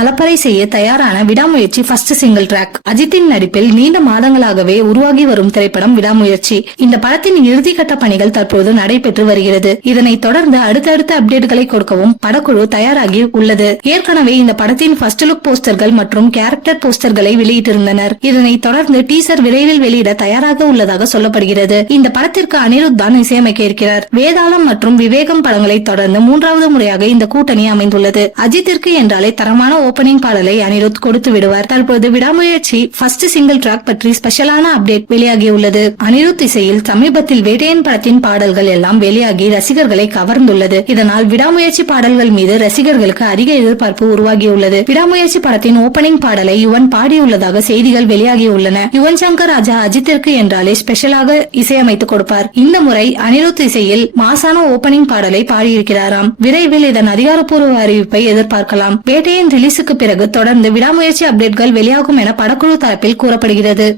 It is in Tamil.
அலப்பறை செய்ய தயாரான விடாமுயற்சி ஃபர்ஸ்ட் சிங்கிள் டிராக். அஜித்தின் நடிப்பில் நீண்ட மாதங்களாகவே உருவாகி வரும் திரைப்படம் விடாமுயற்சி. இந்த படத்தின் இறுதிக்கட்ட பணிகள் தற்போது நடைபெற்று வருகிறது. இதனைத் தொடர்ந்து அடுத்தடுத்த அப்டேட்களை கொடுக்கவும் படக்குழு தயாராகி உள்ளது. ஏற்கனவே இந்த படத்தின் ஃபர்ஸ்ட் லுக் போஸ்டர்கள் மற்றும் கேரக்டர் போஸ்டர்களை வெளியிட்டிருந்தனர். இதனைத் தொடர்ந்து டீசர் விரைவில் வெளியிட தயாராக உள்ளதாக சொல்லப்படுகிறது. இந்த படத்திற்கு அனிருத் தான் இசையமைக்க இருக்கிறார். வேதாளம் மற்றும் விவேகம் படங்களை தொடர்ந்து மூன்றாவது முறையாக இந்த கூட்டணி அமைந்துள்ளது. அஜித்திற்கு என்றாலே தரமான ஓபனிங் பாடலை அனிருத் கொடுத்து விடுவார். தற்போது விடாமுயற்சி ஃபர்ஸ்ட் சிங்கிள் டிராக் பற்றி ஸ்பெஷலான அப்டேட் வெளியாகியுள்ளது. அனிருத் இசையில் சமீபத்தில் வேட்டையன் படத்தின் பாடல்கள் எல்லாம் வெளியாகி ரசிகர்களை கவர்ந்துள்ளது. இதனால் விடாமுயற்சி பாடல்கள் மீது ரசிகர்களுக்கு அதிக எதிர்பார்ப்பு உருவாகியுள்ளது. விடாமுயற்சி படத்தின் ஓபனிங் பாடலை யுவன் பாடியுள்ளதாக செய்திகள் வெளியாகியுள்ளன. யுவன் சங்கர் ராஜா அஜித்திற்கு என்றாலே ஸ்பெஷலாக இசையமைத்து கொடுப்பார். இந்த முறை அனிருத் இசையில் மாசான ஓபனிங் பாடலை பாடியிருக்கிறாராம். விரைவில் இதன் அதிகாரப்பூர்வ அறிவிப்பை எதிர்பார்க்கலாம். வேட்டையின் ரிலீஸுக்கு பிறகு தொடர்ந்து விடாமுயற்சி அப்டேட்கள் வெளியாகும் என படக்குழு தரப்பில் கூறப்படுகிறது.